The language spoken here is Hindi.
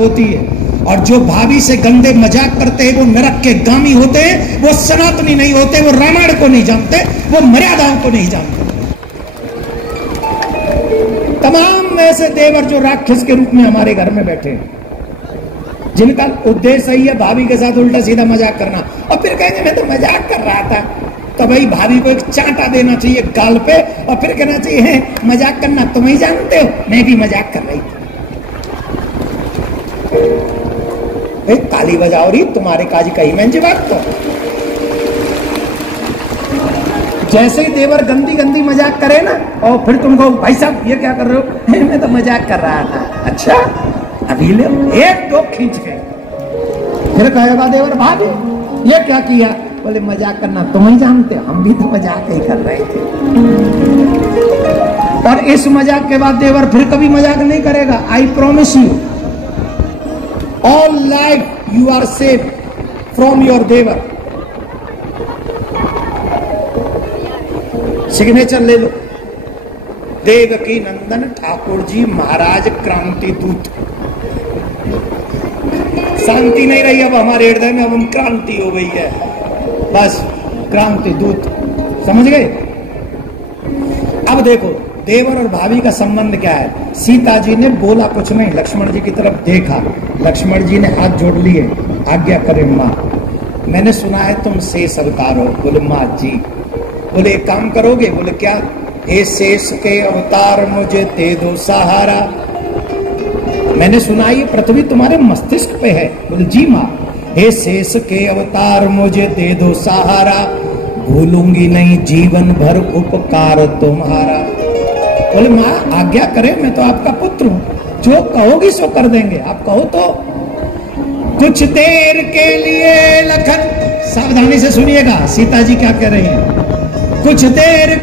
होती है। और जो भाभी से गंदे मजाक करते हैं वो नरक के गामी होते हैं, वो सनातनी नहीं होते, वो रामायण को नहीं जानते, वो मर्यादाओं को नहीं जानते। तमाम ऐसे देवर जो राक्षस के रूप में हमारे घर में बैठे हैं, जिनका उद्देश्य सही है भाभी के साथ उल्टा सीधा मजाक करना, और फिर कहेंगे मैं तो मजाक कर रहा था। तो भाई भाभी को एक चांटा देना चाहिए गाल पे और फिर कहना चाहिए मजाक करना तुम ही जानते हो, मैं भी मजाक कर रही थी। ताली बजाओ रही तुम्हारे काजी कही मैं जी बात। तो जैसे ही देवर गंदी गंदी मजाक करे ना, और फिर तुमको भाई साहब ये क्या कर रहे हो, मैं तो मजाक कर रहा था। अच्छा अभी ले एक दो खींच के फिर कहेगा देवर भाभी ये क्या किया, बोले मजाक करना तुम ही जानते हो, हम भी तो मजाक ही कर रहे थे। और इस मजाक के बाद देवर फिर कभी मजाक नहीं करेगा। I promise you all life you are safe from your देवर। सिग्नेचर ले लो, देवकी नंदन ठाकुर जी महाराज क्रांति दूत। शांति नहीं रही अब हमारे हृदय में, अब हम क्रांति हो गई है, बस क्रांति दूत, समझ गए। अब देखो देवर और भाभी का संबंध क्या है। सीता जी ने बोला कुछ नहीं, लक्ष्मण जी की तरफ देखा, लक्ष्मण जी ने हाथ जोड़ लिए, आज्ञा करे माँ, मैंने सुना है तुम शेष अवतार हो। बोले माँ जी। बोले एक काम करोगे, बोले क्या, हे शेष के अवतार मुझे दे दो सहारा, मैंने सुना ये पृथ्वी तुम्हारे मस्तिष्क पे है। बोले जी माँ। हे शेष के अवतार मुझे दे दो सहारा, भूलूंगी नहीं जीवन भर उपकार तुम्हारा। बोले माँ आज्ञा करे, मैं तो आपका पुत्र हूँ, जो कहोगी सो कर देंगे, आप कहो तो। कुछ देर के लिए लखन, सावधानी से सुनिएगा सीता जी क्या कह रही हैं, कुछ देर